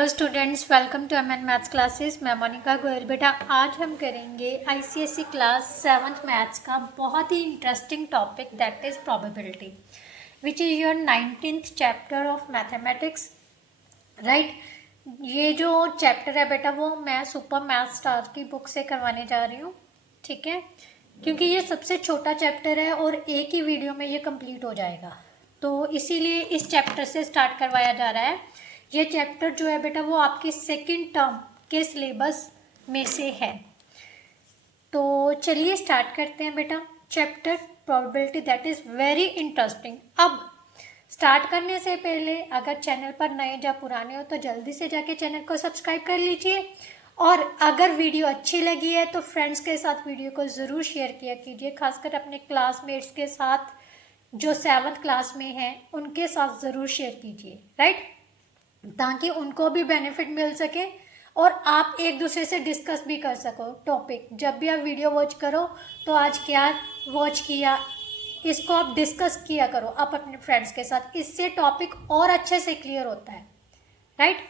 Hello students, welcome to MN maths classes. मैं मोनिका गोयल। बेटा आज हम करेंगे आईसीएसई क्लास 7th मैथ्स का बहुत ही interesting topic that is probability which is your 19th chapter of mathematics, right. ये जो चैप्टर है बेटा वो मैं सुपर मैथ स्टार की बुक से करवाने जा रही हूँ, ठीक है, क्योंकि ये सबसे छोटा चैप्टर है और एक ही वीडियो में ये कंप्लीट हो जाएगा, तो इसीलिए इस चैप्टर से स्टार्ट करवाया जा रहा है। ये चैप्टर जो है बेटा वो आपके सेकंड टर्म के सिलेबस में से है। तो चलिए स्टार्ट करते हैं बेटा। Chapter probability that is very interesting. अब स्टार्ट करने से पहले अगर चैनल पर नए या पुराने हो तो जल्दी से जाके चैनल को सब्सक्राइब कर लीजिए, और अगर वीडियो अच्छी लगी है तो फ्रेंड्स के साथ वीडियो को ज़रूर शेयर किया कीजिए, खासकर अपने क्लासमेट्स के साथ जो 7th क्लास में हैं उनके साथ ज़रूर शेयर कीजिए, राइट, ताकि उनको भी बेनिफिट मिल सके और आप एक दूसरे से डिस्कस भी कर सको टॉपिक। जब भी आप वीडियो वॉच करो तो आज क्या वॉच किया इसको आप डिस्कस किया करो आप अपने फ्रेंड्स के साथ, इससे टॉपिक और अच्छे से क्लियर होता है, राइट।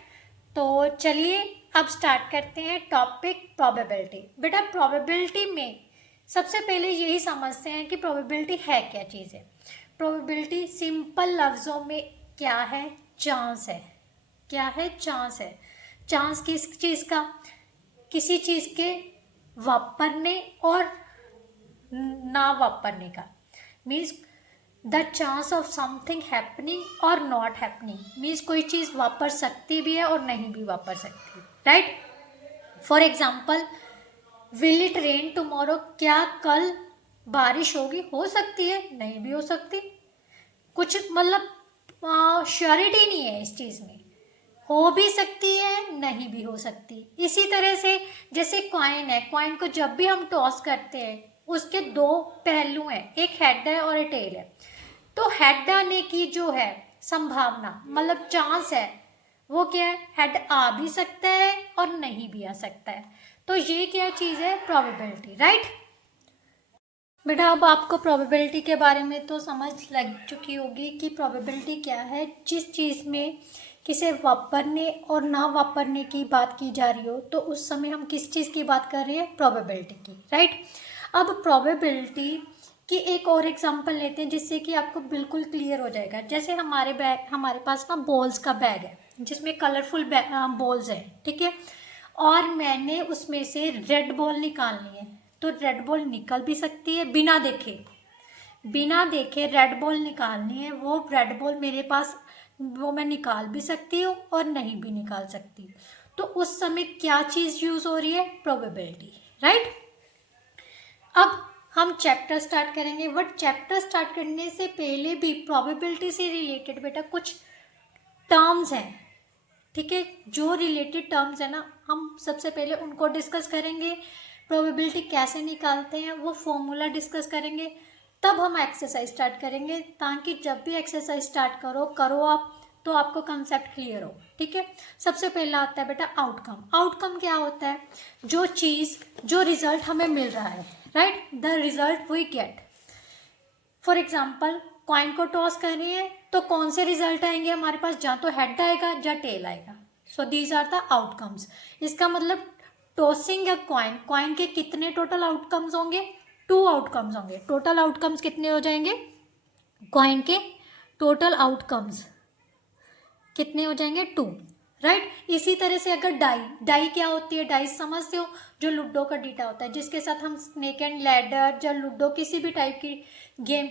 तो चलिए अब स्टार्ट करते हैं टॉपिक प्रोबेबिलिटी। बेटा प्रोबेबिलिटी में सबसे पहले यही समझते हैं कि प्रोबेबिलिटी है क्या चीज़ है। प्रोबेबिलिटी सिंपल लफ्ज़ों में क्या है? चांस है। क्या है? चांस है। चांस किस चीज़ का? किसी चीज़ के वापरने और ना वापरने का, means the chance of something happening और नॉट हैपनिंग, मीन्स कोई चीज़ वापर सकती भी है और नहीं भी वापर सकती, right. For example, will it rain tomorrow, क्या कल बारिश होगी? हो सकती है, नहीं भी हो सकती, कुछ मतलब श्योरिटी नहीं है इस चीज़ में, हो भी सकती है नहीं भी हो सकती। इसी तरह से जैसे कॉइन है, कॉइन को जब भी हम टॉस करते हैं उसके दो पहलू हैं, एक हेड है और एक टेल है। तो हेड आने की जो है संभावना मतलब चांस है वो क्या है? हेड आ भी सकता है और नहीं भी आ सकता है। तो ये क्या चीज़ है? Probability, right. बेटा अब आपको प्रोबेबिलिटी के बारे में तो समझ लग चुकी होगी कि प्रोबेबिलिटी क्या है। जिस चीज़ में किसे वापरने और ना वापरने की बात की जा रही हो तो उस समय हम किस चीज़ की बात कर रहे हैं? प्रोबेबिलिटी की, राइट। अब प्रोबेबिलिटी की एक और एग्जांपल लेते हैं जिससे कि आपको बिल्कुल क्लियर हो जाएगा। जैसे हमारे पास ना बॉल्स का बैग है जिसमें कलरफुल बॉल्स हैं, ठीक है, और मैंने उसमें से रेड बॉल निकालनी है। तो रेड बॉल निकल भी सकती है बिना देखे रेड बॉल निकालनी है। वो रेड बॉल मेरे पास वो मैं निकाल भी सकती हूँ और नहीं भी निकाल सकती। तो उस समय क्या चीज़ यूज़ हो रही है? Probability, right. अब हम चैप्टर स्टार्ट करेंगे, बट चैप्टर स्टार्ट करने से पहले भी प्रोबेबिलिटी से रिलेटेड बेटा कुछ टर्म्स हैं, ठीक है। जो रिलेटेड टर्म्स है ना हम सबसे पहले उनको डिस्कस करेंगे। प्रोबेबिलिटी कैसे निकालते हैं वो फॉर्मूला डिस्कस करेंगे, तब हम एक्सरसाइज स्टार्ट करेंगे, ताकि जब भी एक्सरसाइज स्टार्ट करो आप तो आपको कंसेप्ट क्लियर हो, ठीक है। सबसे पहला आता है बेटा आउटकम। आउटकम क्या होता है? जो चीज़, जो रिजल्ट हमें मिल रहा है, right, the result we get. For example coin को टॉस कर रही है तो कौन से रिजल्ट आएंगे हमारे पास? या तो हेड आएगा या टेल आएगा। So these are the outcomes. इसका मतलब टॉसिंग अ कॉइन, कॉइन के कितने टोटल आउटकम्स होंगे? 2 आउटकम्स होंगे। टोटल आउटकम्स कितने हो जाएंगे? कॉइन के टोटल आउटकम्स कितने हो जाएंगे? 2, राइट। इसी तरह से अगर डाई क्या होती है? डाई समझते हो? जो लूडो का डीटा होता है जिसके साथ हम स्नेक एंड लैडर या लूडो किसी भी टाइप की गेम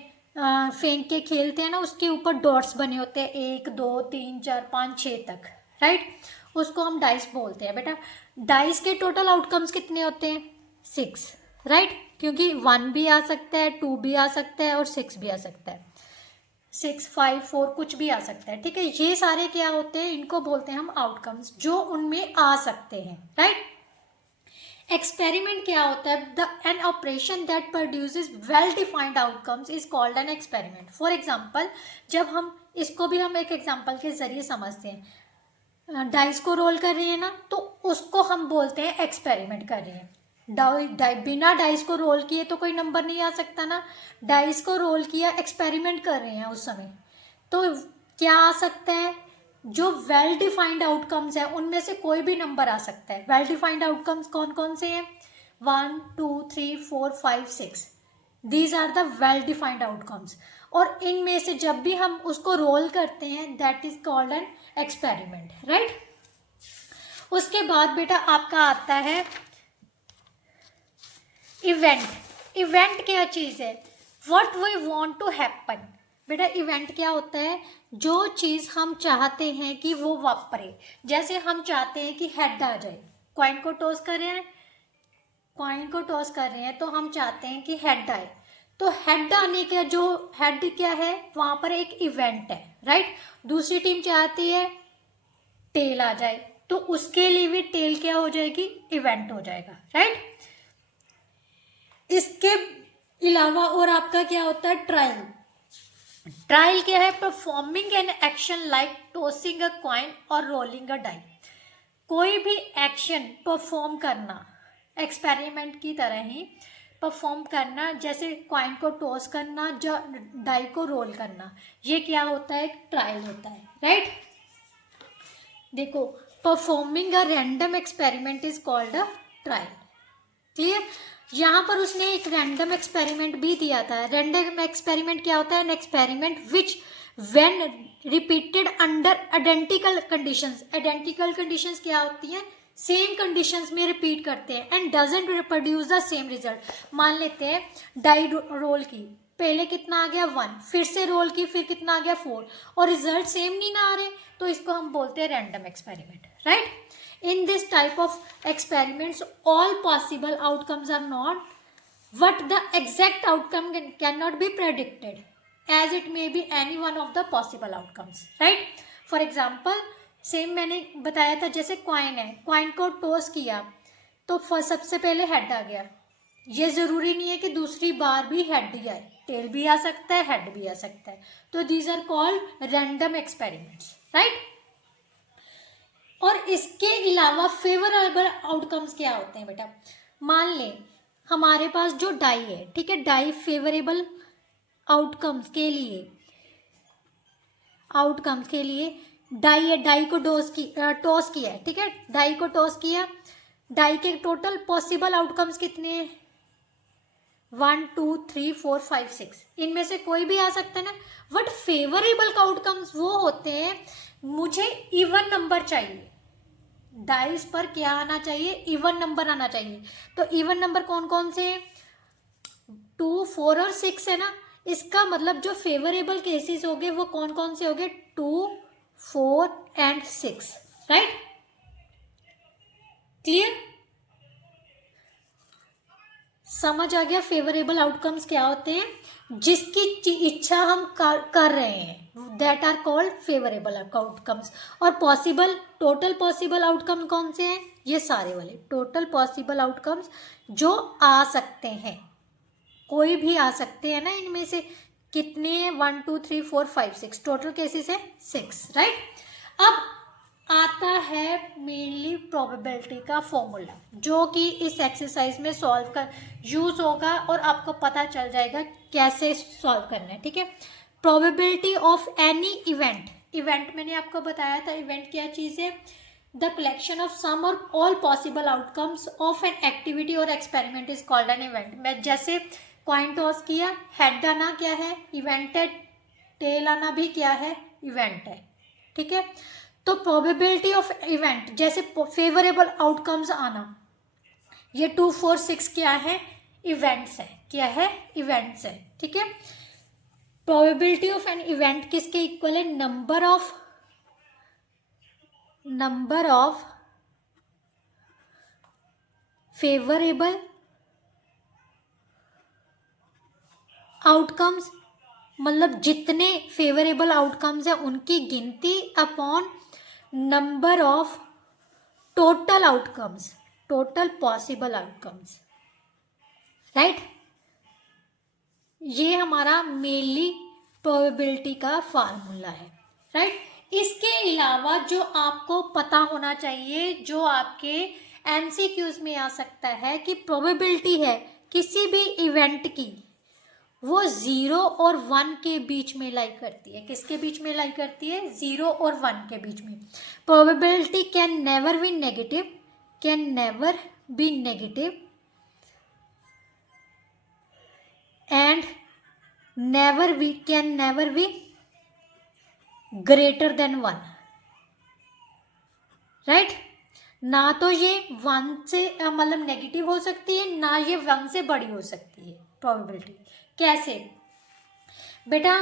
फेंक के खेलते हैं ना, उसके ऊपर डॉट्स बने होते हैं 1 2 3 4 5 6 तक, राइट। उसको हम डाइस बोलते हैं। बेटा डाइस के टोटल आउटकम्स कितने होते हैं? 6, राइट, क्योंकि 1 भी आ सकता है, 2 भी आ सकता है और 6 भी आ सकता है। 6 5 4 कुछ भी आ सकता है, ठीक है। ये सारे क्या होते हैं? इनको बोलते हैं हम आउटकम्स, जो उनमें आ सकते हैं, राइट। एक्सपेरिमेंट क्या होता है? The an operation that produces well defined outcomes is called an experiment. For example, जब हम इसको भी हम एक एग्जाम्पल के जरिए समझते हैं। डाइस को रोल कर रही है ना, तो उसको हम बोलते हैं एक्सपेरिमेंट कर रही है। बिना डाइस को रोल किए तो कोई नंबर नहीं आ सकता ना। डाइस को रोल किया, एक्सपेरिमेंट कर रहे हैं उस समय, तो क्या आ सकता है? जो वेल डिफाइंड आउटकम्स है उनमें से कोई भी नंबर आ सकता है। वेल डिफाइंड आउटकम्स कौन कौन से हैं? 1 2 3 4 5 6, these are the well defined outcomes. और इनमें से जब भी हम उसको रोल करते हैं that is called an experiment, right. उसके बाद बेटा आपका आता है इवेंट। इवेंट क्या चीज़ है? What we want to happen. बेटा इवेंट क्या होता है? जो चीज़ हम चाहते हैं कि वो वापरे। जैसे हम चाहते हैं कि हेड आ जाए, कॉइन को टॉस कर रहे हैं, कॉइन को टॉस कर रहे हैं तो हम चाहते हैं कि हेड आए। तो हेड आने का जो हेड क्या है, वहां पर एक इवेंट है, राइट। दूसरी टीम चाहती है टेल आ जाए, तो उसके लिए भी टेल क्या हो जाएगी? इवेंट हो जाएगा, राइट। इसके अलावा और आपका क्या होता है? ट्रायल। ट्रायल क्या है? Performing an action like tossing a coin और रोलिंग अ डाई। कोई भी एक्शन परफॉर्म करना, एक्सपेरिमेंट की तरह ही परफॉर्म करना, जैसे कॉइन को टॉस करना, डाई को रोल करना, ये क्या होता है? एक ट्रायल होता है, राइट। देखो, performing a random experiment is called a trial. Clear? यहाँ पर उसने एक रैंडम एक्सपेरिमेंट भी दिया था। रैंडम एक्सपेरिमेंट क्या होता है? An experiment which when repeated under identical conditions. Identical conditions क्या होती हैं? सेम कंडीशंस में रिपीट करते हैं and doesn't produce the same result. मान लेते हैं डाई रोल की, पहले कितना आ गया? 1, फिर से रोल की, फिर कितना आ गया? 4, और रिजल्ट सेम नहीं ना आ रहे, तो इसको हम बोलते हैं random experiment, right. In this type of experiments, all possible outcomes are not, but the exact outcome cannot be predicted, as it may be any one of the possible outcomes, right? For example, same मैंने बताया था, जैसे coin है, coin को toss किया तो सबसे पहले हेड आ गया। ये ज़रूरी नहीं है कि दूसरी बार भी हेड ही आए, टेल भी आ सकता है, हेड भी आ सकता है। तो these are called random experiments, right. और इसके अलावा फेवरेबल आउटकम्स क्या होते हैं बेटा? मान लें हमारे पास जो डाई है, ठीक है, डाई फेवरेबल आउटकम्स के लिए डाई है, डाई को टॉस किया है, ठीक है, डाई को टॉस किया। डाई के टोटल पॉसिबल आउटकम्स कितने हैं? 1 2 3 4 5 6, इनमें से कोई भी आ सकता है ना। बट फेवरेबल आउटकम्स वो होते हैं, मुझे इवन नंबर चाहिए, डाइस पर क्या आना चाहिए? इवन नंबर आना चाहिए। तो इवन नंबर कौन कौन से हैं? 2 4 और 6 है ना। इसका मतलब जो फेवरेबल केसेस हो गए वो कौन कौन से हो गए? 2 4 एंड 6, राइट। क्लियर? समझ आ गया फेवरेबल आउटकम्स क्या होते हैं? जिसकी इच्छा हम कर रहे हैं, that are called favourable outcomes. और पॉसिबल, टोटल पॉसिबल आउटकम कौन से हैं? ये सारे वाले टोटल पॉसिबल आउटकम्स जो आ सकते हैं, कोई भी आ सकते हैं ना। इनमें से कितने हैं? 1 2 3 4 5 6, टोटल केसेस है 6, राइट। अब आता है मेनली प्रोबेबिलिटी का फॉर्मूला, जो कि इस एक्सरसाइज में सॉल्व कर यूज होगा और आपको पता चल जाएगा कैसे सॉल्व करना है, ठीक है। Probability of any event. Event मैंने आपको बताया था, इवेंट क्या चीज़ है? द कलेक्शन ऑफ सम और all possible outcomes of an activity और experiment is called an event. मैं जैसे कॉइन टॉस किया, हेड आना क्या है? इवेंट है। टेल आना भी क्या है? इवेंट है, ठीक है। तो प्रोबेबिलिटी ऑफ इवेंट, जैसे फेवरेबल आउटकम्स आना, ये 2 4 6 क्या है? इवेंट्स है। क्या है? इवेंट्स है, ठीक है। प्रोबेबिलिटी ऑफ एन इवेंट किसके इक्वल है? नंबर ऑफ फेवरेबल आउटकम्स, मतलब जितने फेवरेबल आउटकम्स हैं उनकी गिनती upon number of total outcomes, total possible outcomes, right. ये हमारा मेनली प्रोबेबिलिटी का फार्मूला है, राइट। इसके अलावा जो आपको पता होना चाहिए, जो आपके एमसीक्यूज में आ सकता है, कि प्रोबेबिलिटी है किसी भी इवेंट की, वो 0 और 1 के बीच में लाई करती है। किसके बीच में लाई करती है? 0 और 1 के बीच में। Probability can never be negative, can never be negative and can never be greater than 1, right. ना तो ये 1 से मतलब नेगेटिव हो सकती है, ना ये 1 से बड़ी हो सकती है प्रोबेबिलिटी। कैसे बेटा?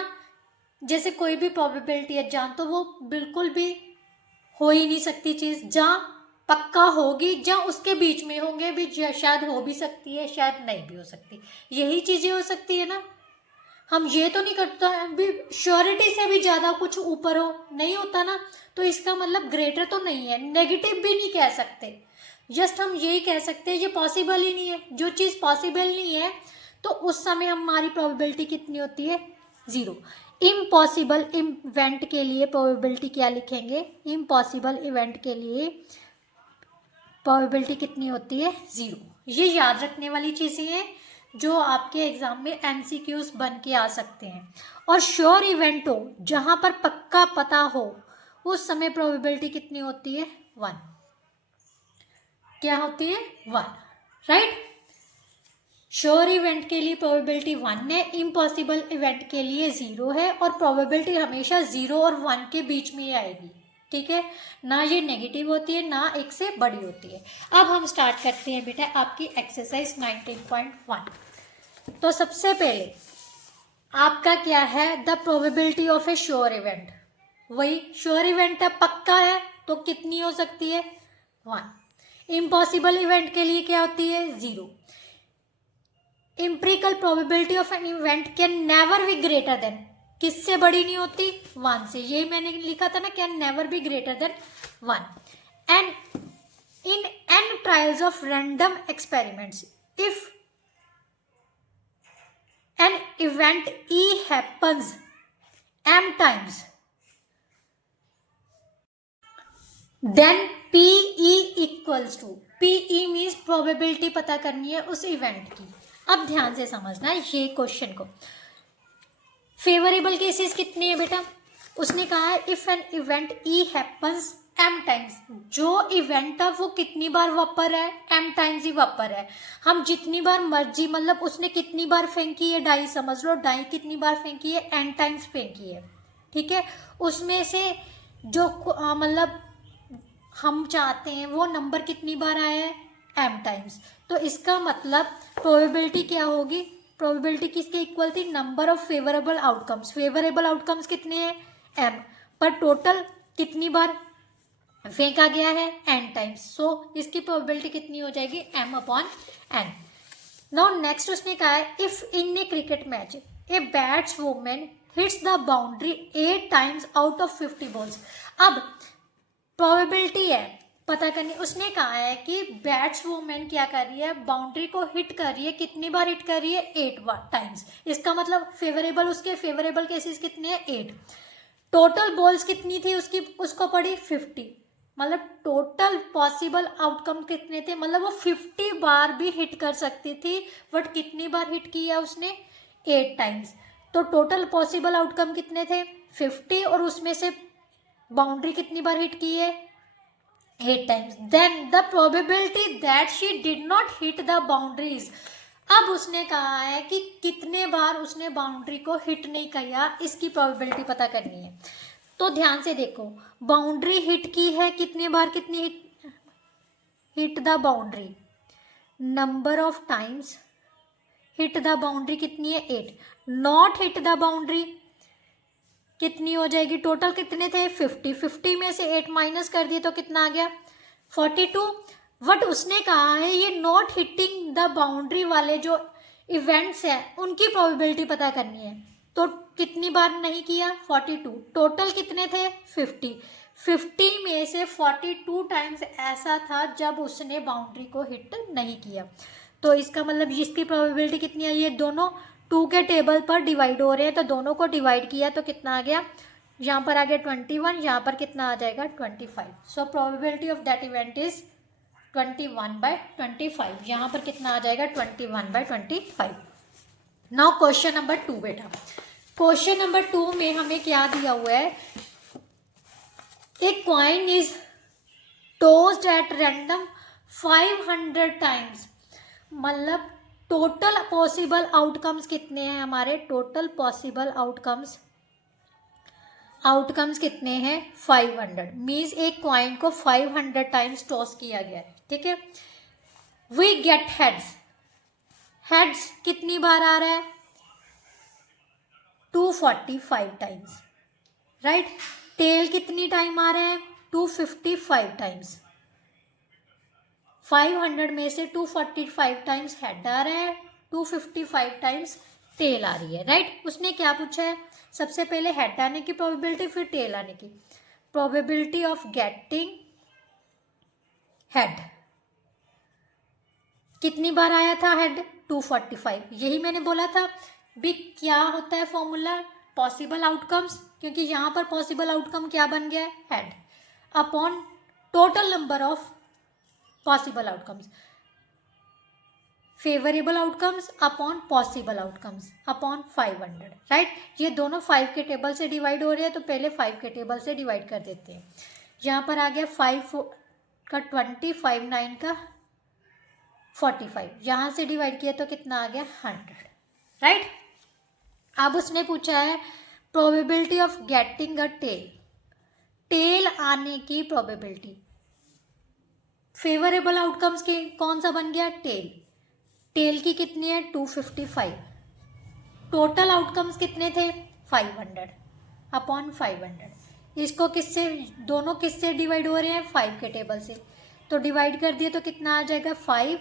जैसे कोई भी प्रोबेबिलिटी है, जहाँ तो वो बिल्कुल भी हो ही नहीं सकती चीज़, जहाँ पक्का होगी, जहाँ उसके बीच में होंगे भी, शायद हो भी सकती है, शायद नहीं भी हो सकती, यही चीज़ें हो सकती है ना। हम ये तो नहीं करता है भी श्योरिटी से भी ज़्यादा कुछ ऊपर हो, नहीं होता ना। तो इसका मतलब ग्रेटर तो नहीं है, नेगेटिव भी नहीं कह सकते, जस्ट हम यही कह सकते हैं ये पॉसिबल ही नहीं है। जो चीज़ पॉसिबल नहीं है तो उस समय हमारी प्रोबेबिलिटी कितनी होती है? 0। इम्पॉसिबल इवेंट के लिए प्रोबेबिलिटी क्या लिखेंगे? इम्पॉसिबल इवेंट के लिए प्रोबेबिलिटी कितनी होती है? 0। ये याद रखने वाली चीज़ें हैं जो आपके एग्जाम में MCQs बन के आ सकते हैं। और श्योर इवेंट हो, जहाँ पर पक्का पता हो, उस समय प्रोबेबिलिटी कितनी होती है? 1। क्या होती है? 1, राइट। श्योर इवेंट के लिए प्रोबेबिलिटी 1 है, इम्पॉसिबल इवेंट के लिए 0 है, और प्रोबेबिलिटी हमेशा 0 और 1 के बीच में ही आएगी, ठीक है। ना ये नेगेटिव होती है, ना 1 से बड़ी होती है। अब हम स्टार्ट करते हैं बेटा आपकी एक्सरसाइज 19.1। तो सबसे पहले आपका क्या है? The probability of a sure event. वही श्योर इवेंट है, पक्का है, तो कितनी हो सकती है? 1। इम्पॉसिबल इवेंट के लिए क्या होती है? 0। Empirical probability of an event can never be greater than, किससे बड़ी नहीं होती? 1 से। ये मैंने लिखा था ना, can never be greater than 1। And in n trials of random experiments, if an event E happens m times, then PE equals to, PE means probability पता करनी है उस इवेंट की। अब ध्यान से समझना ये क्वेश्चन को। फेवरेबल केसेस कितने हैं बेटा? उसने कहा है if an event E happens m times, जो इवेंट है वो कितनी बार वापर है? m टाइम्स ही वापर है। हम जितनी बार मर्जी, मतलब उसने कितनी बार फेंकी है डाई, समझ लो डाई कितनी बार फेंकी है? n टाइम्स फेंकी है, ठीक है। उसमें से जो मतलब हम चाहते हैं वो नंबर कितनी बार आया है? m times. तो इसका मतलब प्रोबेबिलिटी क्या होगी? प्रोबेबिलिटी किसके इक्वल थी? Number of favourable outcomes. Favourable outcomes कितने हैं? m, पर टोटल कितनी बार फेंका गया है? n times. सो इसकी प्रोबेबिलिटी कितनी हो जाएगी? m/n। नाउ नेक्स्ट उसने कहा है if in A cricket match a batsman hits the boundary 8 times out of 50 balls. अब प्रोबेबिलिटी है पता करनी। उसने कहा है कि बैट्सवुमैन क्या कर रही है? बाउंड्री को हिट कर रही है, कितनी बार हिट कर रही है? 8 टाइम्स। इसका मतलब फेवरेबल, उसके फेवरेबल केसेस कितने हैं? 8। टोटल बॉल्स कितनी थी उसकी? उसको पड़ी 50, मतलब टोटल पॉसिबल आउटकम कितने थे? मतलब वो 50 बार भी हिट कर सकती थी, बट कितनी बार हिट किया उसने? 8 टाइम्स। तो टोटल पॉसिबल आउटकम कितने थे? 50, और उसमें से बाउंड्री कितनी बार हिट की है? 8 times. Then the probability that she did not hit the boundaries. अब उसने कहा है कि कितने बार उसने बाउंड्री को हिट नहीं किया, इसकी प्रोबेबिलिटी पता करनी है। तो ध्यान से देखो, बाउंड्री हिट की है कितनी बार? कितनी hit the boundary, number of times hit the boundary कितनी है? 8। नॉट हिट द बाउंड्री कितनी हो जाएगी? टोटल कितने थे? 50। 50 में से 8 माइनस कर दिए तो कितना आ गया? 42। बट उसने कहा है ये नॉट हिटिंग द बाउंड्री वाले जो इवेंट्स हैं उनकी प्रोबेबिलिटी पता करनी है। तो कितनी बार नहीं किया? 42। टोटल कितने थे? 50। 50 में से 42 टाइम्स ऐसा था जब उसने बाउंड्री को हिट नहीं किया। तो इसका मतलब इसकी प्रोबेबिलिटी कितनी है? ये दोनों 2 के टेबल पर डिवाइड हो रहे हैं, तो दोनों को डिवाइड किया तो कितना आ गया? यहाँ पर आ गया 21, यहाँ पर कितना आ जाएगा? 25। सो probability of that event is 21/25। यहाँ पर कितना आ जाएगा? 21/25। नाउ क्वेश्चन नंबर 2 बेटा, क्वेश्चन नंबर 2 में हमें क्या दिया हुआ है, a coin is tossed at random 500 times, मतलब टोटल पॉसिबल आउटकम्स कितने हैं हमारे, टोटल पॉसिबल आउटकम्स कितने हैं 500, मीन्स एक कॉइन को 500 टाइम्स टॉस किया गया है, ठीक है। वी गेट हेड्स कितनी बार आ रहा है 245 टाइम्स, राइट। टेल कितनी टाइम आ रहा है 255 टाइम्स, 500 में से 245 टाइम्स हेड आ रहा है, 255 टाइम्स टेल आ रही है, राइट। उसने क्या पूछा है, सबसे पहले हेड आने की प्रोबेबिलिटी, फिर टेल आने की प्रोबेबिलिटी ऑफ गेटिंग हेड। कितनी बार आया था हेड 245, यही मैंने बोला था भी क्या होता है फॉर्मूला, पॉसिबल आउटकम्स, क्योंकि यहाँ पर पॉसिबल आउटकम क्या बन गया है head upon total number of possible outcomes, favourable outcomes upon possible outcomes upon 500, right. ये दोनों 5 के टेबल से डिवाइड हो रहे हैं, तो पहले 5 के टेबल से डिवाइड कर देते हैं। यहाँ पर आ गया 5 का 20, 5 9 का 45, यहाँ से डिवाइड किया तो कितना आ गया 100, राइट। अब उसने पूछा है probability of getting a tail आने की प्रोबेबिलिटी, फेवरेबल आउटकम्स के कौन सा बन गया टेल की कितनी है 255, टोटल आउटकम्स कितने थे 500 अपॉन 500, इसको किससे, दोनों किससे डिवाइड हो रहे हैं 5 के टेबल से, तो डिवाइड कर दिए तो कितना आ जाएगा 5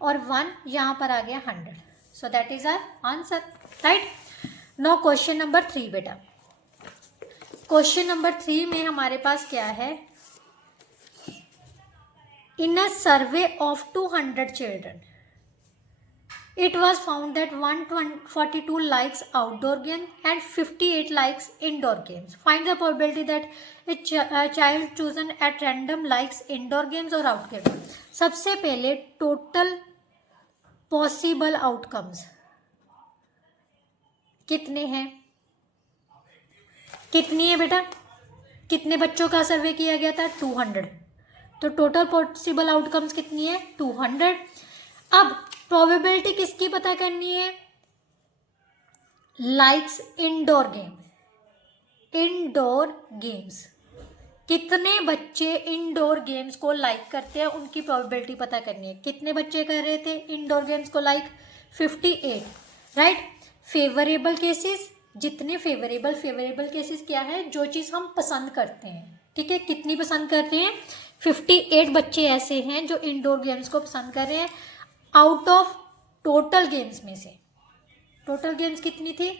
और 1, यहाँ पर आ गया 100, so that is our answer, right. Now question number 3 बेटा, क्वेश्चन नंबर 3 में हमारे पास क्या है, in a survey of 200 children it was found that 142 likes outdoor games and 58 likes indoor games. Find the probability that a child chosen at random likes indoor games or outdoor games. सबसे पहले total possible outcomes कितने हैं, कितनी है बेटा, कितने बच्चों का सर्वे किया गया था 200, तो टोटल पॉसिबल आउटकम्स कितनी है 200। अब प्रोबेबिलिटी किसकी पता करनी है, लाइक्स इंडोर गेम्स, कितने बच्चे इंडोर गेम्स को लाइक करते हैं उनकी प्रोबेबिलिटी पता करनी है। कितने बच्चे कर रहे थे इंडोर गेम्स को लाइक 58, राइट। फेवरेबल केसेस, जितने फेवरेबल केसेस क्या है, जो चीज़ हम पसंद करते हैं, ठीक है, कितनी पसंद करते हैं 58 बच्चे ऐसे हैं जो इंडोर गेम्स को पसंद कर रहे हैं। आउट ऑफ टोटल गेम्स में से, टोटल गेम्स कितनी थी,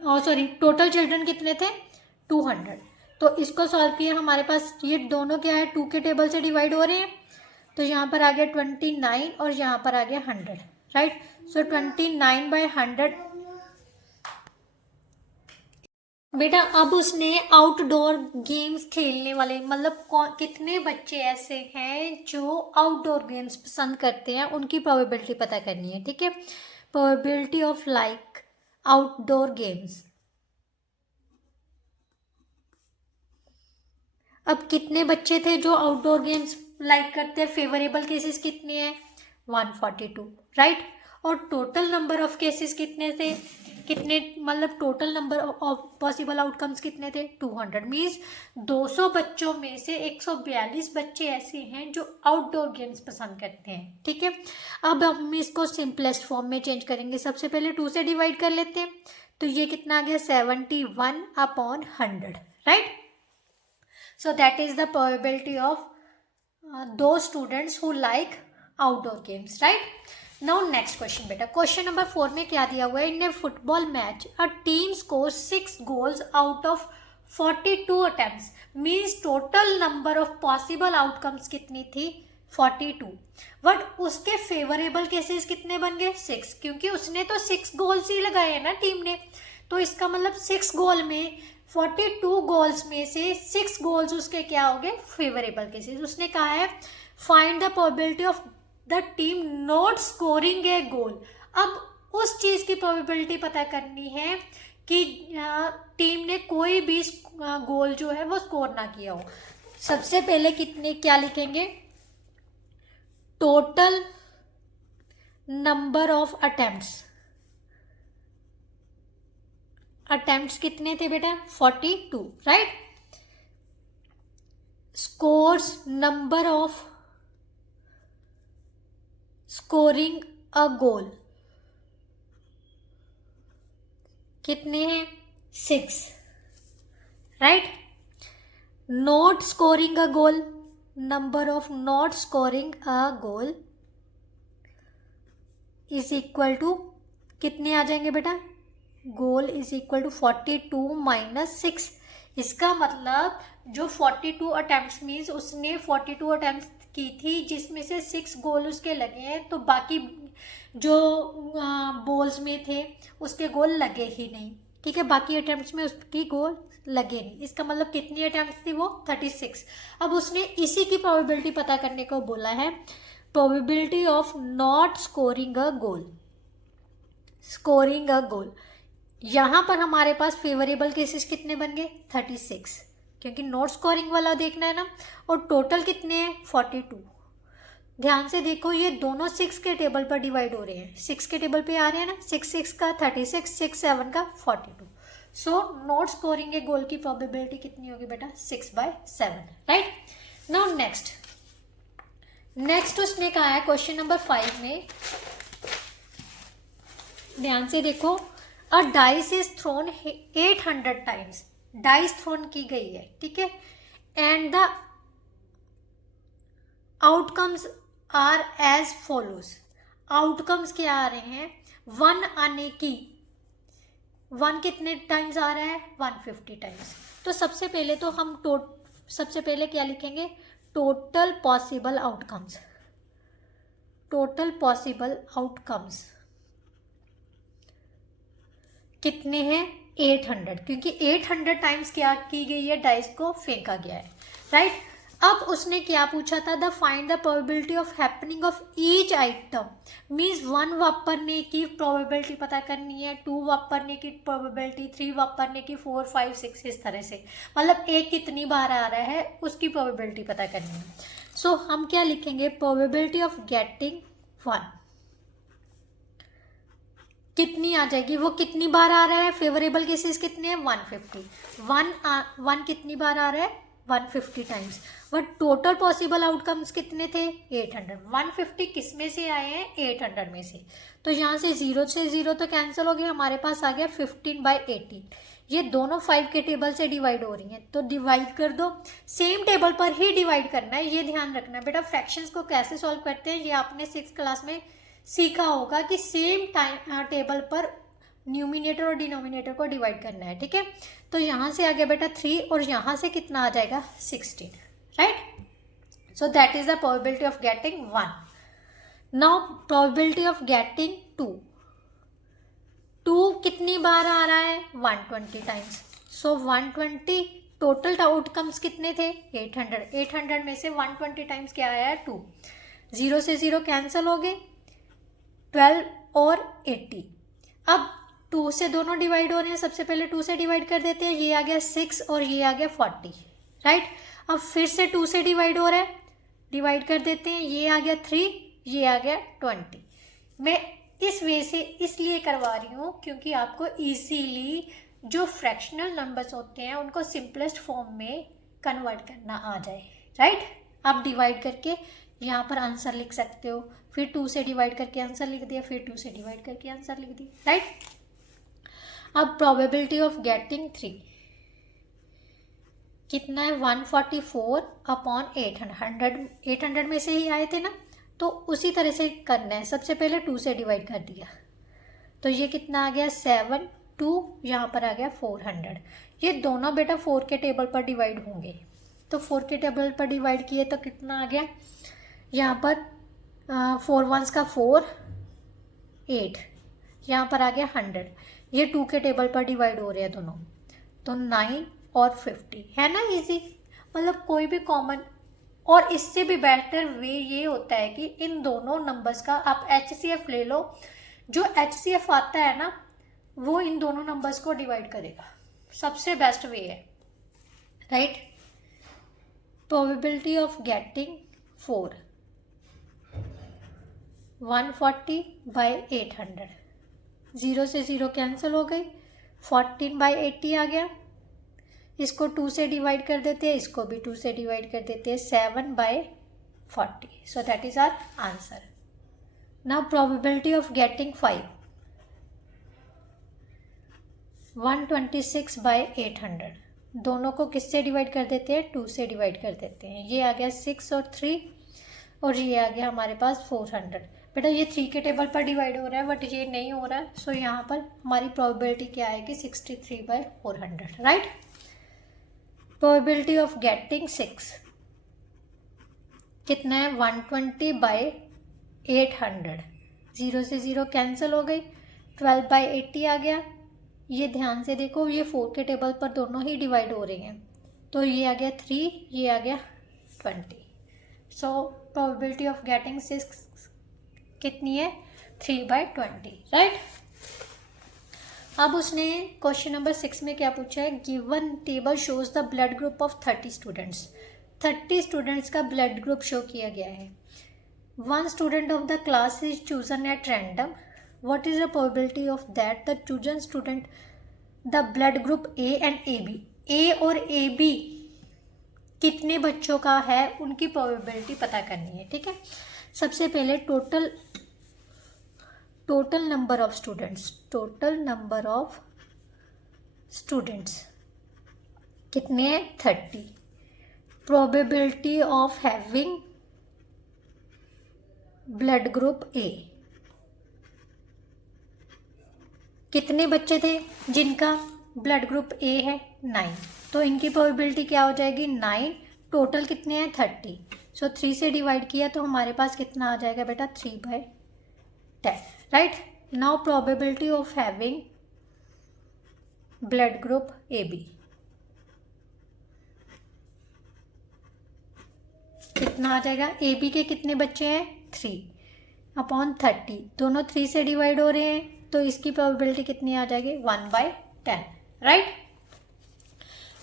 सॉरी टोटल चिल्ड्रन कितने थे 200, तो इसको सॉल्व किया हमारे पास, ये दोनों क्या है 2 के टेबल से डिवाइड हो रहे हैं, तो यहाँ पर आ गया 29 और यहाँ पर आ गया 100, राइट। सो 29/100 बेटा। अब उसने आउटडोर गेम्स खेलने वाले, मतलब कितने बच्चे ऐसे हैं जो आउटडोर गेम्स पसंद करते हैं, उनकी प्रोबेबिलिटी पता करनी है, ठीक है। Probability of like outdoor games, अब कितने बच्चे थे जो आउटडोर गेम्स लाइक करते हैं, फेवरेबल केसेस कितने हैं 142, राइट। और टोटल नंबर ऑफ केसेस कितने थे, कितने, मतलब total number of possible outcomes कितने थे 200, मीन्स 200 बच्चों में से 142 बच्चे ऐसे हैं जो आउटडोर गेम्स पसंद करते हैं, ठीक है। अब हम इसको सिंपलेस्ट फॉर्म में चेंज करेंगे, सबसे पहले 2 से डिवाइड कर लेते हैं, तो ये कितना आ गया 71/100, right. So that is the probability of दो students who like outdoor games, right. Now next question बेटा, क्वेश्चन नंबर 4 में क्या दिया हुआ है, in a football match a team score 6 goals out of 42 attempts, means total number of possible outcomes कितनी थी 42, but उसके फेवरेबल केसेस कितने बन गए 6, क्योंकि उसने तो 6 गोल्स ही लगाए हैं ना टीम ने, तो इसका मतलब 6 गोल में 42 गोल्स में से 6 गोल्स उसके क्या हो गए फेवरेबल केसेस। उसने कहा है find the probability of the team not scoring a goal. अब उस चीज़ की प्रोबेबिलिटी पता करनी है कि टीम ने कोई भी गोल जो है वो स्कोर ना किया हो। सबसे पहले क्या लिखेंगे, टोटल नंबर ऑफ अटेम्प्ट्स कितने थे बेटा, 42, right. Scores, number of scoring a goal कितने हैं, 6, right. Not scoring a goal, number of not scoring a goal is equal to कितने आ जाएंगे बेटा, goal is equal to 42 minus 6। इसका मतलब जो 42 अटेम्प्ट्स मीन्स उसने 42 अटेम्प्ट्स की थी जिसमें से 6 गोल उसके लगे हैं, तो बाकी जो बॉल्स में थे उसके गोल लगे ही नहीं, ठीक है, बाकी अटेम्प्ट्स में उसकी गोल लगे नहीं। इसका मतलब कितनी अटेम्प्ट्स थी वो, 36। अब उसने इसी की प्रोबेबिलिटी पता करने को बोला है, probability of not scoring a goal. यहाँ पर हमारे पास फेवरेबल केसेस कितने बन गए, 36, क्योंकि नॉट स्कोरिंग वाला देखना है ना, और टोटल कितने हैं, 42। ध्यान से देखो, ये दोनों 6 के टेबल पर डिवाइड हो रहे हैं, 6 के टेबल पे आ रहे हैं ना, 6 का 36, 6 7 का 42। सो नॉट स्कोरिंग ए गोल की प्रोबेबिलिटी कितनी होगी बेटा, 6/7, राइट। नाउ नेक्स्ट उसने कहा है क्वेश्चन नंबर 5 में, ध्यान से देखो, a dice is thrown 800 times, dice thrown की गई है, ठीक है, and the outcomes are as follows. Outcomes क्या आ रहे हैं, 1 आने की, 1 कितने टाइम्स आ रहा है, 150 टाइम्स। तो सबसे पहले तो हम सबसे पहले क्या लिखेंगे, टोटल पॉसिबल आउटकम्स कितने हैं, 800, क्योंकि 800 टाइम्स क्या की गई है, डाइस को फेंका गया है, राइट। अब उसने क्या पूछा था, the find the probability of happening of each item, means 1 वापरने की प्रोबेबिलिटी पता करनी है, 2 वापरने की प्रोबेबिलिटी, 3 वापरने की, 4 5 6, इस तरह से, मतलब एक कितनी बार आ रहा है उसकी प्रोबेबिलिटी पता करनी है। सो हम क्या लिखेंगे, प्रोबेबिलिटी ऑफ गेटिंग 1 कितनी आ जाएगी, वो कितनी बार आ रहा है, फेवरेबल केसेस कितने हैं, 150, 1 कितनी बार आ रहा है, 150 times. But total possible outcomes कितने थे, 800। 150 किस में से आए हैं, 800 में से। तो यहाँ से 0 से 0 तो कैंसिल हो गया, हमारे पास आ गया 15/18। ये दोनों 5 के टेबल से डिवाइड हो रही हैं, तो डिवाइड कर दो, सेम टेबल पर ही डिवाइड करना है, ये ध्यान रखना है बेटा। फ्रैक्शंस को कैसे सॉल्व करते हैं ये आपने 6th क्लास में सीखा होगा कि सेम टेबल पर न्यूमिनेटर और डिनोमिनेटर को डिवाइड करना है, ठीक है। तो यहाँ से आ गया बेटा 3 और यहाँ से कितना आ जाएगा, 16, right. So that is the probability of getting 1। Now probability of getting 2 कितनी बार आ रहा है, 120 टाइम्स। सो 120, टोटल आउटकम्स कितने थे, 800 में से 120 टाइम्स क्या आया है, 2। 0 से 0 कैंसिल हो गए, 12 और 80। अब 2 से दोनों डिवाइड हो रहे हैं, सबसे पहले 2 से डिवाइड कर देते हैं, ये आ गया 6 और ये आ गया 40, राइट। अब फिर से 2 से डिवाइड हो रहा है, डिवाइड कर देते हैं, ये आ गया 3, ये आ गया 20। मैं इस वे से इसलिए करवा रही हूँ क्योंकि आपको इजीली जो फ्रैक्शनल नंबर्स होते हैं उनको सिंपलेस्ट फॉर्म में कन्वर्ट करना आ जाए, राइट। आप डिवाइड करके यहाँ पर आंसर लिख सकते हो, फिर 2 से डिवाइड करके आंसर लिख दिया, फिर 2 से डिवाइड करके आंसर लिख दिया, राइट। अब प्रोबेबिलिटी ऑफ गेटिंग 3 कितना है, 144/800। 800 में से ही आए थे ना, तो उसी तरह से करना है। सबसे पहले 2 से डिवाइड कर दिया, तो ये कितना आ गया 7, 2 यहाँ पर आ गया 400। ये दोनों बेटा 4 के टेबल पर डिवाइड होंगे, तो 4 के टेबल पर डिवाइड किए तो कितना आ गया, यहाँ पर 4 1s का 4, 8, यहाँ पर आ गया 100। ये 2 के टेबल पर डिवाइड हो रहे हैं दोनों, तो 9 और 50 है ना, इजी। मतलब कोई भी कॉमन और इससे भी बेटर वे ये होता है कि इन दोनों नंबर्स का आप HCF ले लो, जो HCF आता है ना वो इन दोनों नंबर्स को डिवाइड करेगा, सबसे बेस्ट वे है, राइट। प्रोबेबिलिटी ऑफ गेटिंग 4 140/800, 0 से 0 कैंसिल हो गई, 14/80 आ गया, इसको 2 से डिवाइड कर देते हैं, इसको भी 2 से डिवाइड कर देते हैं, 7/40, so that is our answer. Now probability of getting 5 126/800, दोनों को किससे डिवाइड कर देते हैं, 2 से डिवाइड कर देते हैं, ये आ गया 6 और 3 और ये आ गया हमारे पास 400। बेटा ये 3 के टेबल पर डिवाइड हो रहा है बट ये नहीं हो रहा है, सो यहाँ पर हमारी प्रोबेबिलिटी क्या आएगी, 63/400, राइट। प्रोबेबिलिटी ऑफ गेटिंग 6 कितना है, 120/800, 0 से 0 कैंसिल हो गई, 12/80 आ गया, ये ध्यान से देखो ये 4 के टेबल पर दोनों ही डिवाइड हो रही हैं, तो ये आ गया 3, ये आ गया 20, सो प्रोबेबिलिटी ऑफ गेटिंग 6 कितनी है, 3/20, राइट। अब उसने क्वेश्चन नंबर 6 में क्या पूछा है, given table shows the blood group of 30 students, 30 students का ब्लड ग्रुप शो किया गया है, 1 student of the class is chosen at random, what is the probability of that the chosen student the blood group A and AB, ए और AB कितने बच्चों का है उनकी प्रोबेबिलिटी पता करनी है, ठीक है। सबसे पहले टोटल नंबर ऑफ स्टूडेंट्स कितने हैं, 30, probability of having blood group A, कितने बच्चे थे जिनका ब्लड ग्रुप A है, 9, तो इनकी प्रोबेबिलिटी क्या हो जाएगी, 9, टोटल कितने हैं, 30, सो 3 से डिवाइड किया तो हमारे पास कितना आ जाएगा बेटा, 3/10, right. Now probability of having blood group AB कितना आ जाएगा, AB के कितने बच्चे हैं, 3/30, दोनों 3 से डिवाइड हो रहे हैं तो इसकी प्रोबेबिलिटी कितनी आ जाएगी, 1/10, राइट।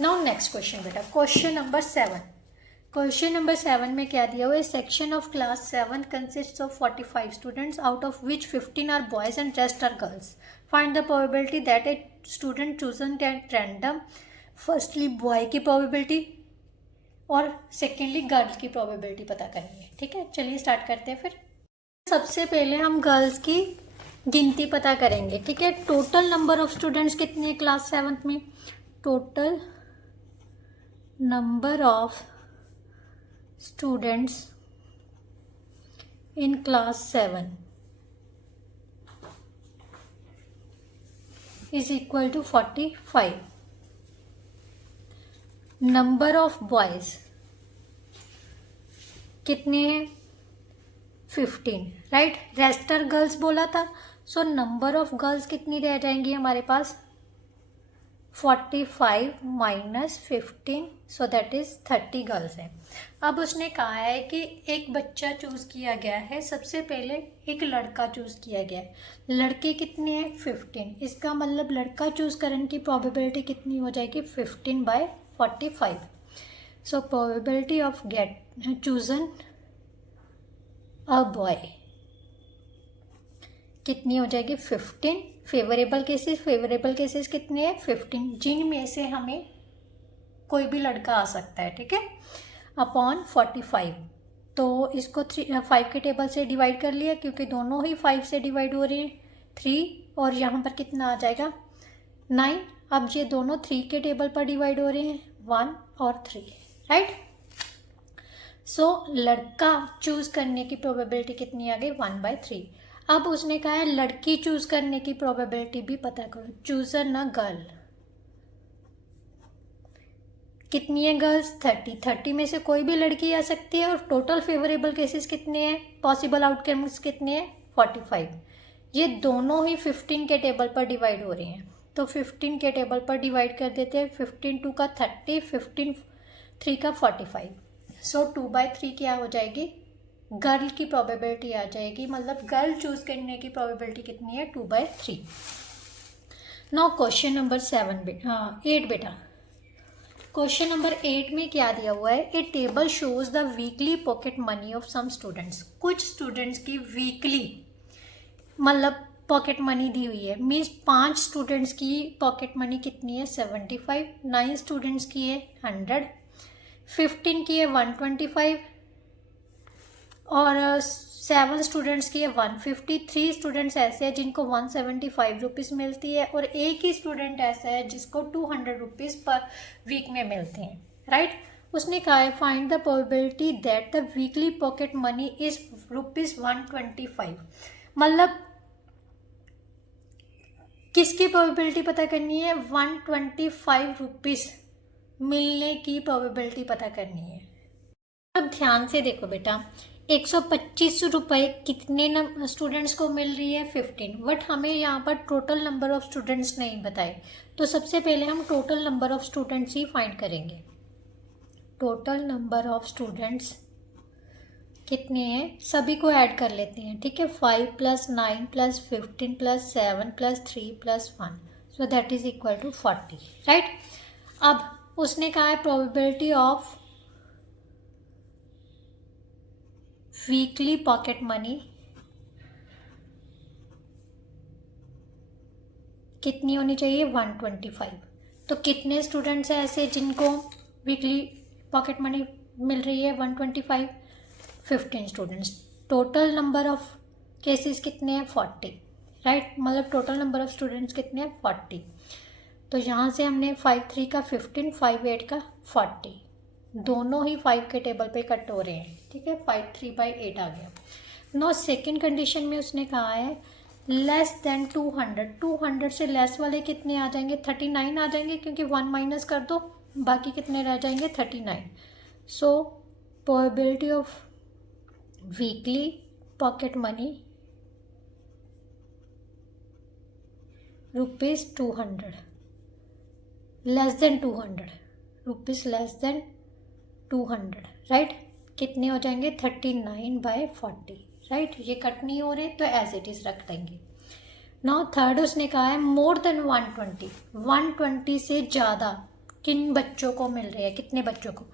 नाउ नेक्स्ट क्वेश्चन बेटा, क्वेश्चन नंबर 7 में क्या दिया हुआ है, section of class 7 consists of 45 students out of which 15 are boys and rest are girls, find the probability that a student chosen at random, firstly boy की probability और secondly girl की probability पता करनी है, ठीक है। चलिए स्टार्ट करते हैं फिर। सबसे पहले हम गर्ल्स की गिनती पता करेंगे, ठीक है। टोटल नंबर ऑफ स्टूडेंट्स कितनी है क्लास 7 में, total number of students in class 7 is equal to 45, number of boys कितने हैं, 15, राइट। रेस्टर गर्ल्स बोला था, सो नंबर ऑफ गर्ल्स कितनी रह जाएंगी हमारे पास, 45 minus 15, so that is 30 girls है। अब उसने कहा है कि एक बच्चा चूज़ किया गया है, सबसे पहले एक लड़का चूज़ किया गया है, लड़के कितने हैं, 15, इसका मतलब लड़का चूज़ करने की प्रोबेबिलिटी कितनी हो जाएगी, 15/45, सो probability of chosen a boy कितनी हो जाएगी, 15, फेवरेबल केसेस कितने हैं, 15, जिनमें से हमें कोई भी लड़का आ सकता है, ठीक है, अपॉन 45, तो इसको 5 के टेबल से डिवाइड कर लिया क्योंकि दोनों ही 5 से डिवाइड हो रही हैं, 3 और यहाँ पर कितना आ जाएगा, 9, अब ये दोनों 3 के टेबल पर डिवाइड हो रहे हैं, 1 और 3, राइट। सो लड़का चूज़ करने की प्रोबेबिलिटी कितनी आ गई, 1/3। अब उसने कहा है लड़की चूज़ करने की प्रोबेबिलिटी भी पता करो, चूज़र ना गर्ल, कितनी है गर्ल्स, 30 में से कोई भी लड़की आ सकती है, और टोटल फेवरेबल केसेस कितने हैं, पॉसिबल आउटकम्स कितने हैं, 45, ये दोनों ही 15 के टेबल पर डिवाइड हो रहे हैं, तो 15 के टेबल पर डिवाइड कर देते हैं, 15 2 का 30, 15 3 का 45, सो 2/3 क्या हो जाएगी, गर्ल की प्रोबेबिलिटी आ जाएगी, मतलब गर्ल चूज करने की प्रोबेबिलिटी कितनी है, 2/3। नाउ क्वेश्चन नंबर 8 बेटा। क्वेश्चन नंबर 8 में क्या दिया हुआ है, a table shows the weekly pocket money of some students. कुछ स्टूडेंट्स की वीकली मतलब पॉकेट मनी दी हुई है, मीन्स 5 स्टूडेंट्स की पॉकेट मनी कितनी है, 75, 9 स्टूडेंट्स की है 100, 15 की है 125 और 7 स्टूडेंट्स की है 150। 3 स्टूडेंट्स ऐसे हैं जिनको 175 रुपीज़ मिलती है और एक ही स्टूडेंट ऐसा है जिसको 200 रुपीज़ पर वीक में मिलते हैं, राइट। उसने कहा है find the probability that the weekly pocket money is ₹125। मतलब किसकी प्रोबेबिलिटी पता करनी है, 125 रुपीज़ मिलने की प्रोबेबिलिटी पता करनी है। अब ध्यान से देखो बेटा, 125 रुपये कितने स्टूडेंट्स को मिल रही है, 15, बट हमें यहाँ पर टोटल नंबर ऑफ स्टूडेंट्स नहीं बताए। तो सबसे पहले हम total number of students he find करेंगे। टोटल नंबर ऑफ स्टूडेंट्स कितने हैं, सभी को ऐड कर लेते हैं, ठीक है। 5 + 9 + 15 + 7 + 3 + 1, so that is equal to 40, right. अब उसने कहा है probability of weekly pocket money कितनी होनी चाहिए, 125। तो कितने स्टूडेंट्स हैं ऐसे जिनको वीकली पॉकेट मनी मिल रही है 125, 15 students. Total number of cases कितने हैं, 40, राइट। मतलब टोटल नंबर ऑफ स्टूडेंट्स कितने हैं, 40। तो यहाँ से हमने 5 3 का 15, 5 8 का 40, दोनों ही 5 के टेबल पे कट हो रहे हैं, ठीक है। 5 3/8 आ गया। नो सेकेंड कंडीशन में उसने कहा है लेस देन 200। 200 से लेस वाले कितने आ जाएंगे, 39 आ जाएंगे, क्योंकि 1 माइनस कर दो, बाकी कितने रह जाएंगे, 39। सो probability of weekly pocket money ₹200, less than 200, rupees less than 200, right. कितने हो जाएंगे, 39/40, राइट। ये कट नहीं हो रहे तो एज इट इज़ रख देंगे। नाउ थर्ड उसने कहा है मोर देन 120। 120 से ज़्यादा किन बच्चों को मिल रहे हैं, कितने बच्चों को,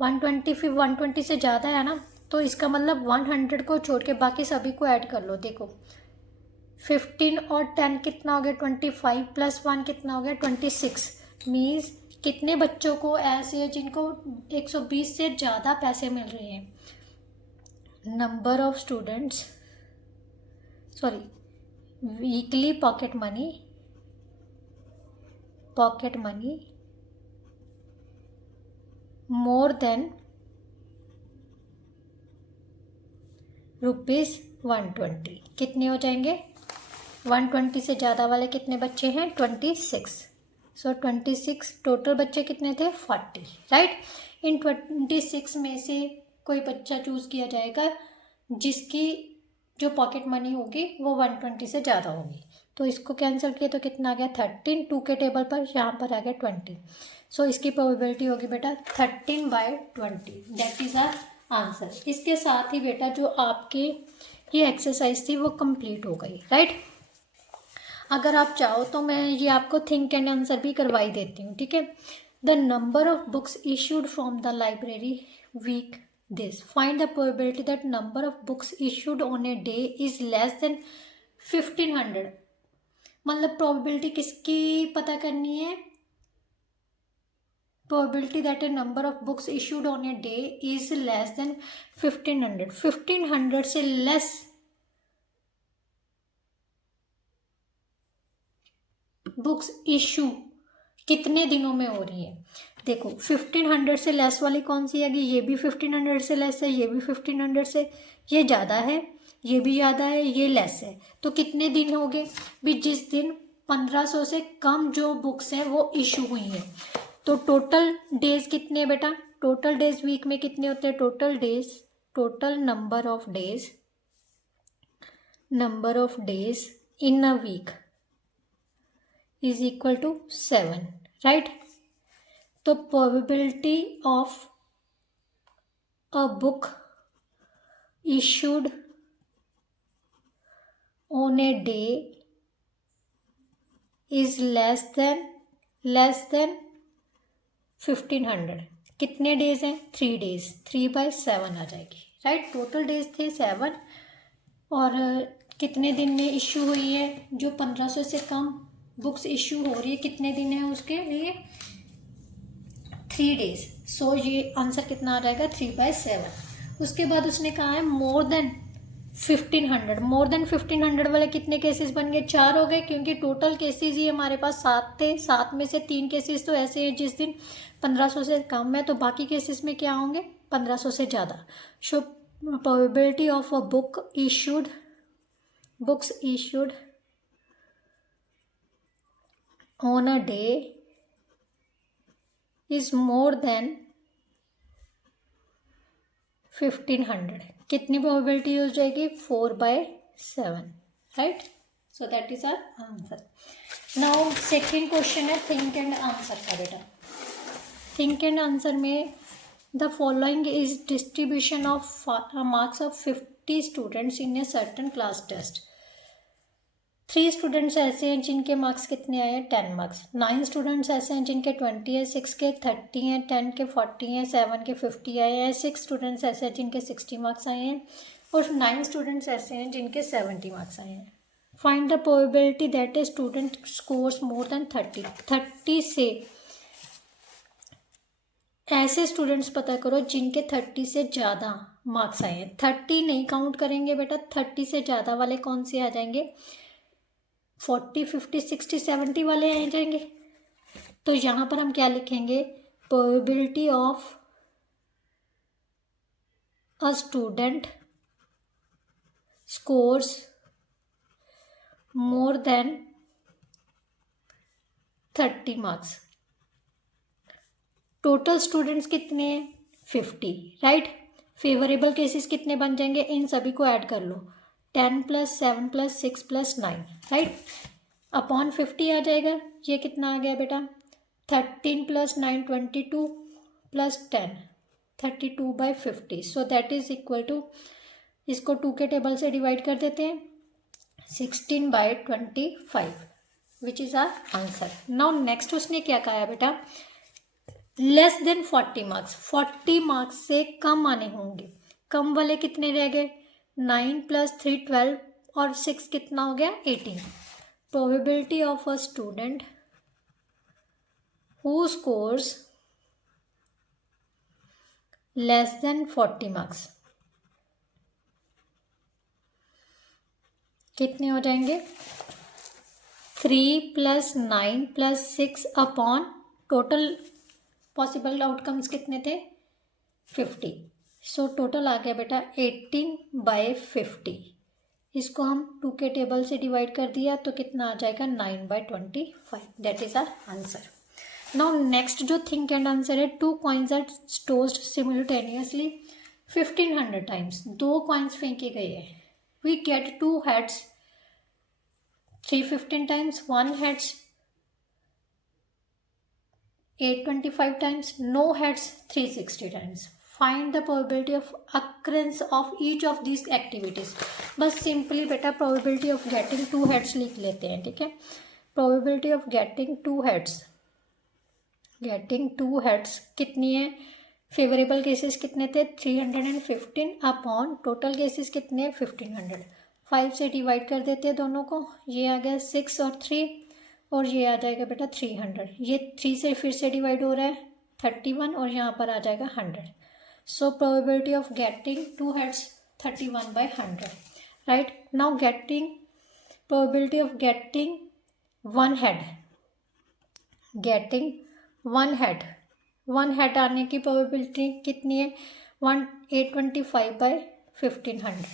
120, फिर 120 से ज़्यादा है ना, तो इसका मतलब 100 को छोड़ के बाकी सभी को ऐड कर लो। देखो 15 और 10 कितना हो गया, 25 + 1 कितना हो गया, 26। मीन्स कितने बच्चों को ऐसे है जिनको 120 से ज़्यादा पैसे मिल रहे हैं। Number of students, sorry, weekly pocket money more than ₹120 कितने हो जाएंगे, 120 से ज़्यादा वाले कितने बच्चे हैं, 26। सो 26, टोटल बच्चे कितने थे, 40, राइट। इन 26 में से कोई बच्चा चूज़ किया जाएगा जिसकी जो पॉकेट मनी होगी वो 120 से ज़्यादा होगी। तो इसको कैंसिल किया तो कितना आ गया, 13। 2 के टेबल पर यहाँ पर आ गया 20। सो इसकी प्रोबेबिलिटी होगी बेटा 13/20, दैट इज़ आवर आंसर। इसके साथ ही बेटा जो आपके ये एक्सरसाइज थी वो कंप्लीट हो गई, राइट। अगर आप चाहो तो मैं ये आपको थिंक एंड आंसर भी करवाई देती हूँ, ठीक है। The number of books issued from the library week this, find the probability that number of books issued on a day is less than 1500। मतलब प्रोबेबिलिटी किसकी पता करनी है, probability that a number of books issued on a day is less than 1500। 1500 से less books issue कितने दिनों में हो रही है। देखो 1500 से लेस वाली कौन सी आएगी, ये भी 1500 से लेस है, ये भी 1500 से, ये ज़्यादा है, ये भी ज़्यादा है, ये लेस है। तो कितने दिन हो गए भी, जिस दिन 1500 से कम जो बुक्स हैं वो इशू हुई हैं। तो टोटल डेज कितने हैं बेटा, टोटल डेज वीक में कितने होते हैं, total number of days in a week is equal to 7, right। तो probability of a book issued on a day is less than 1500, कितने डेज हैं? 3 डेज, 3/7 आ जाएगी, राइट। टोटल डेज थे 7 और कितने दिन में इशू हुई है? जो 1500 से कम बुक्स इशू हो रही है, कितने दिन है उसके लिए? 3 डेज। सो ये आंसर कितना आ जाएगा? 3/7। उसके बाद उसने कहा है मोर देन 1500, मोर देन 1500 वाले कितने केसेस बन गए? 4 हो गए, क्योंकि टोटल केसेस ही हमारे पास 7 थे। 7 में से 3 केसेस तो ऐसे हैं जिस दिन 1500 से कम है, तो बाकी केसेस में क्या होंगे? 1500 से ज़्यादा। So probability of a books issued on a day is more than 1500, कितनी प्रोबेबिलिटी हो जाएगी? 4/7, right. So that is our answer. Now second question है थिंक एंड आंसर का बेटा। थिंक एंड आंसर में the following is distribution of marks of 50 students in a certain class test. 3 students ऐसे हैं जिनके मार्क्स कितने आए हैं? 10 मार्क्स। 9 स्टूडेंट्स ऐसे हैं जिनके 20 है, 6 के 30 हैं, 10 के 40 हैं, 7 के 50 आए हैं, 6 स्टूडेंट्स ऐसे हैं जिनके 60 मार्क्स आए हैं और 9 स्टूडेंट्स ऐसे हैं जिनके 70 मार्क्स आए हैं। Find the probability that a student scores more than 30 से ऐसे स्टूडेंट्स पता करो जिनके 30 से ज़्यादा मार्क्स आए हैं। 30 नहीं काउंट करेंगे बेटा, 30 से ज़्यादा वाले कौन से आ जाएंगे? 40, 50, 60, 70 वाले आ जाएंगे। तो यहाँ पर हम क्या लिखेंगे? Probability of a student scores more than 30 marks. Total students कितने हैं? 50, राइट। फेवरेबल केसेस कितने बन जाएंगे? इन सभी को ऐड कर लो, 10 + 7 + 6 + 9, राइट। अपॉन 50 आ जाएगा। ये कितना आ गया बेटा? 13 + 9 22 + 10 32/50। So that is equal to, इसको 2 के टेबल से डिवाइड कर देते हैं, 16/25, which is our answer. Now next उसने क्या कहा है बेटा? लेस देन 40 मार्क्स, 40 मार्क्स से कम आने होंगे। कम वाले कितने रह गए? 9 + 3 12 और 6 कितना हो गया? 18। Probability of a student who scores less than 40 marks कितने हो जाएंगे? 3 + 9 + 6 अपॉन टोटल पॉसिबल आउटकम्स कितने थे? 50। सो टोटल आ गया बेटा 18/50। इसको हम 2 के टेबल से डिवाइड कर दिया तो कितना आ जाएगा? 9/25। That is our answer. Now next जो थिंक एंड आंसर है, 2 coins are tossed simultaneously 1500 times. 2 coins फेंके गए हैं, we get 2 heads 315 times, 1 heads 825 times, no heads 360 times. Find the probability of occurrence of each of these activities. बस simply बेटा probability of getting 2 heads लिख लेते हैं, ठीक है। Probability of getting 2 heads, getting 2 heads कितनी है? फेवरेबल केसेस कितने थे? 315 अपॉन टोटल केसेस कितने? 1500। 5 से डिवाइड कर देते हैं दोनों को, ये आ गया 6 और 3 और ये आ जाएगा बेटा 300। ये 3 से फिर से डिवाइड हो रहा है 31 और यहाँ पर आ जाएगा 100। सो probability of getting 2 heads 31/100, right. Now getting probability of getting 1 head, getting 1 head, 1 head आने की प्रोबेबिलिटी कितनी है? 825/1500।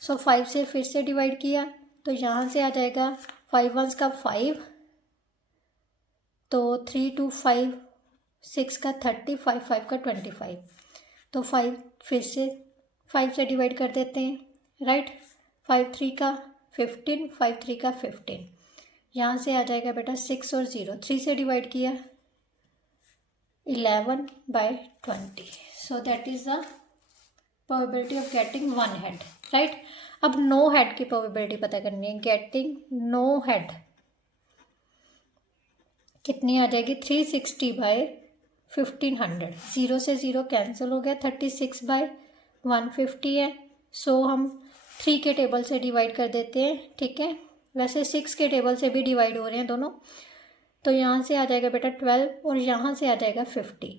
सो 5 से फिर से डिवाइड किया तो यहाँ से आ जाएगा 5 1s का 5, तो 3 2 5 6 का 30, 5 5 का 25, तो 5 फिर से 5 से डिवाइड कर देते हैं, राइट। 5 3 का 15, 5 3 का 15, यहाँ से आ जाएगा बेटा 6 और 0, 3 से डिवाइड किया 11/20। So that is the probability of getting one head, right. अब नो हेड की प्रोबेबिलिटी पता करनी है। गेटिंग नो हेड कितनी आ जाएगी? 360/1500। 0 से 0 कैंसिल हो गया, 36/150 है। सो हम 3 के टेबल से डिवाइड कर देते हैं, ठीक है। वैसे 6 के टेबल से भी डिवाइड हो रहे हैं दोनों। तो यहाँ से आ जाएगा बेटा 12 और यहाँ से आ जाएगा 50।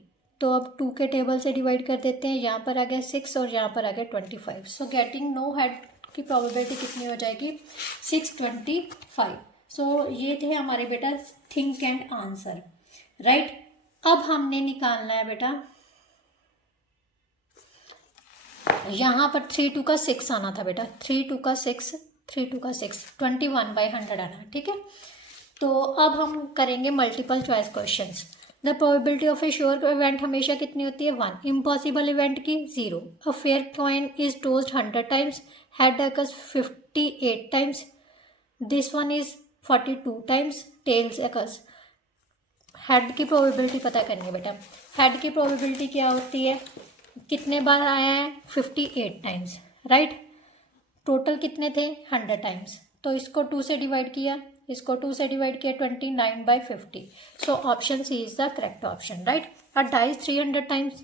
तो अब 2 के टेबल से डिवाइड कर देते हैं। यहाँ पर आ गया 6 और यहाँ पर आ गया 25। सो गेटिंग नो हेड की प्रोबेबिलिटी कितनी हो जाएगी? 625। सो ये थे हमारे बेटा थिंक एंड आंसर, राइट। अब हमने निकालना है बेटा, यहाँ पर 3 2 का 6 आना था बेटा। 3 2 का 6 21/100 आना, ठीक है। तो अब हम करेंगे multiple choice questions. The probability of a sure event हमेशा कितनी होती है? 1। इम्पॉसिबल इवेंट की 0। A fair coin is tossed 100 times, head occurs 58 times, this one is 42 times, tails occurs. Head की प्रोबेबिलिटी पता करनी है बेटा। हेड की प्रोबेबिलिटी क्या होती है? कितने बार आया है? 58 टाइम्स, राइट। टोटल कितने थे? 100 टाइम्स। तो इसको 2 से डिवाइड किया, इसको 2 से डिवाइड किया, 29/50। So option C is the correct option, right. और डाइस 300 टाइम्स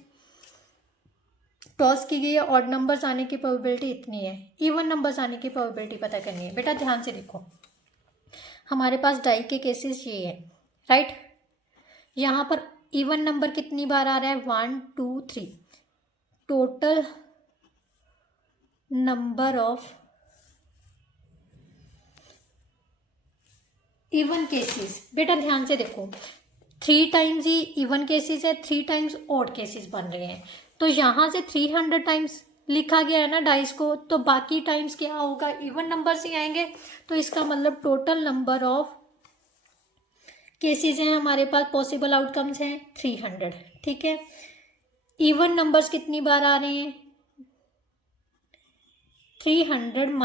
टॉस की गई है। ऑड नंबर्स आने की प्रोबेबिलिटी इतनी है। इवन नंबर्स आने की प्रोबेबिलिटी पता करनी है बेटा। ध्यान से देखो, हमारे पास डाई के केसेस ये है, राइट। यहाँ पर इवन नंबर कितनी बार आ रहा है? 1 2 3। Total number of even cases, बेटा ध्यान से देखो, 3 टाइम्स ही इवन केसेस है, 3 टाइम्स ऑड केसेस बन रहे हैं। तो यहाँ से 300 टाइम्स लिखा गया है ना डाइस को, तो बाकी टाइम्स क्या होगा? इवन नंबर्स ही आएंगे। तो इसका मतलब टोटल नंबर ऑफ केसेस हैं हमारे पास, पॉसिबल आउटकम्स हैं 300, ठीक है। इवन नंबर्स कितनी बार आ रहे हैं? 300 -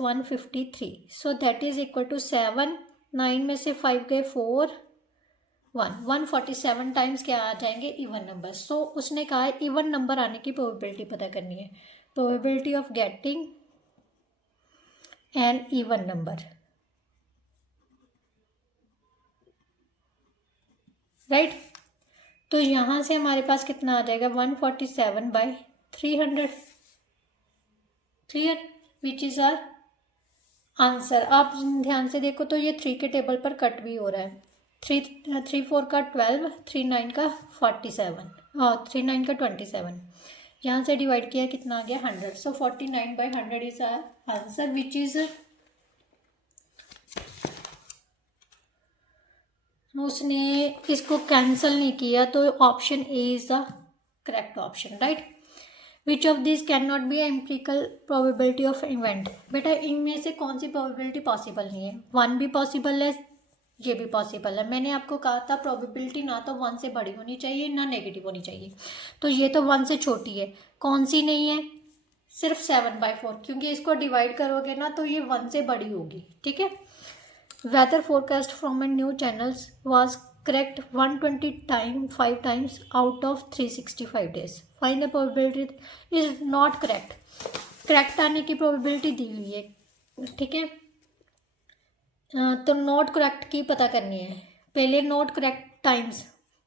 153। So that is equal to 7। 9 में से 5 गए, 4 1 147 टाइम्स क्या आ जाएंगे? Even number. सो उसने कहा है इवन नंबर आने की प्रोबेबिलिटी पता करनी है। Probability of getting an even number, right. तो यहाँ से हमारे पास कितना आ जाएगा? 147/300, clear, which is our answer. आप ध्यान से देखो तो ये 3 के टेबल पर कट भी हो रहा है। 3 4 का 12, 3 9 का 47, हाँ 3 9 का 27। यहाँ से डिवाइड किया कितना आ गया? 100। So 49/100 is our answer, which is, उसने इसको कैंसिल नहीं किया, तो option A is the correct option, right. Which of this can not be empirical probability of event, बेटा इनमें से कौन सी प्रोबेबिलिटी पॉसिबल नहीं है? 1 भी पॉसिबल है, ये भी पॉसिबल है। मैंने आपको कहा था प्रोबेबिलिटी ना तो 1 से बड़ी होनी चाहिए ना नेगेटिव होनी चाहिए। तो ये तो 1 से छोटी है। कौन सी नहीं है? सिर्फ 7/4, क्योंकि इसको डिवाइड करोगे ना तो ये 1 से बड़ी होगी, ठीक है। Weather forecast from a new channels was correct 5 times out of 365 days. Find the probability is not correct. Correct आने की प्रोबेबिलिटी दी हुई है, ठीक है। तो नॉट करेक्ट की पता करनी है। पहले not correct times,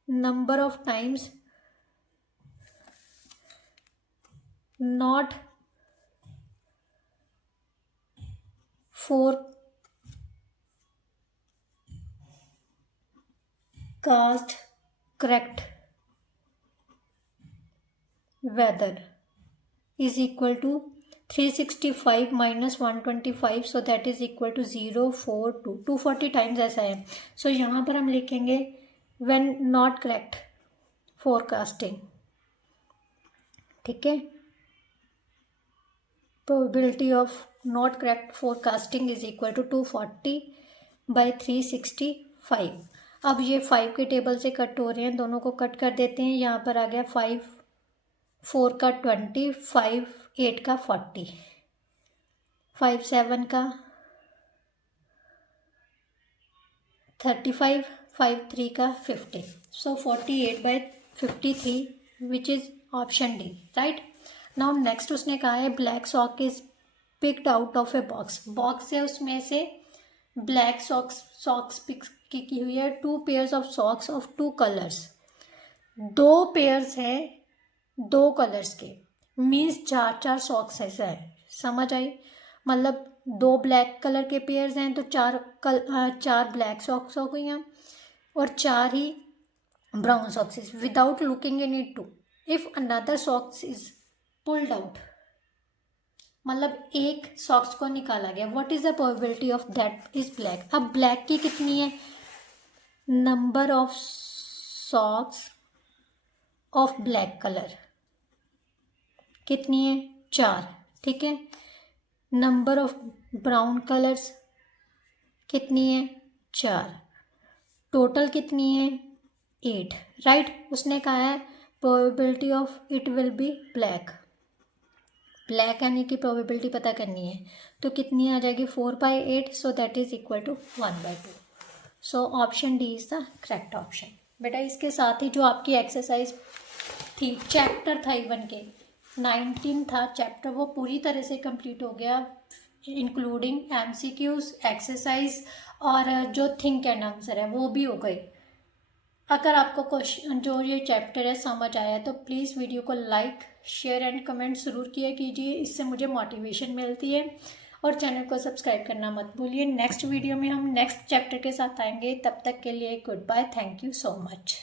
number of times not forecast correct weather is equal to 365 - 125, so that is equal to 042, 240 times ऐसा है। सो यहाँ पर हम लिखेंगे when not correct forecasting, ठीक है। Probability of not correct forecasting is equal to 240/365। अब ये 5 के टेबल से कट हो रहे हैं, दोनों को कट कर देते हैं। यहाँ पर आ गया 5 4 का 20, 5 8 का 40, 5 7 का 35, 5 3 का 50। So 48/53 which is option D, right. Now next उसने कहा है black sock is picked out of a box. Box है उसमें से ब्लैक सॉक्स पिक की हुई है। 2 pairs of socks of 2 colours. 2 pairs है 2 कलर्स के, मीन्स 4 सॉक्स ऐसा है। समझ आई? मतलब 2 ब्लैक कलर के पेयर्स हैं तो 4 ब्लैक सॉक्स हो गई हैं और 4 ही brown socks. Without looking in it to, if another socks is pulled out, मतलब एक सॉक्स को निकाला गया, what is the probability of that is black. अब ब्लैक की कितनी है? Number of socks of black colour कितनी है? 4, ठीक है। नंबर ऑफ ब्राउन कलर्स कितनी है? 4। टोटल कितनी है? 8, राइट। उसने कहा है probability of it will be black. Black आने की प्रोबेबिलिटी पता करनी है तो कितनी आ जाएगी? 4/8, so that is equal to 1/2। So option D is the correct option. बेटा इसके साथ ही जो आपकी एक्सरसाइज थी, चैप्टर था इवन के 19 था चैप्टर, वो पूरी तरह से कंप्लीट हो गया, इंक्लूडिंग MCQs, एक्सरसाइज और जो थिंक एंड आंसर है वो भी हो गए। अगर आपको क्वेश्चन जो ये चैप्टर है समझ आया तो प्लीज़ वीडियो को लाइक, शेयर एंड कमेंट ज़रूर किया कीजिए, इससे मुझे मोटिवेशन मिलती है। और चैनल को सब्सक्राइब करना मत भूलिए। नेक्स्ट वीडियो में हम नेक्स्ट चैप्टर के साथ आएंगे, तब तक के लिए good bye, thank you so much.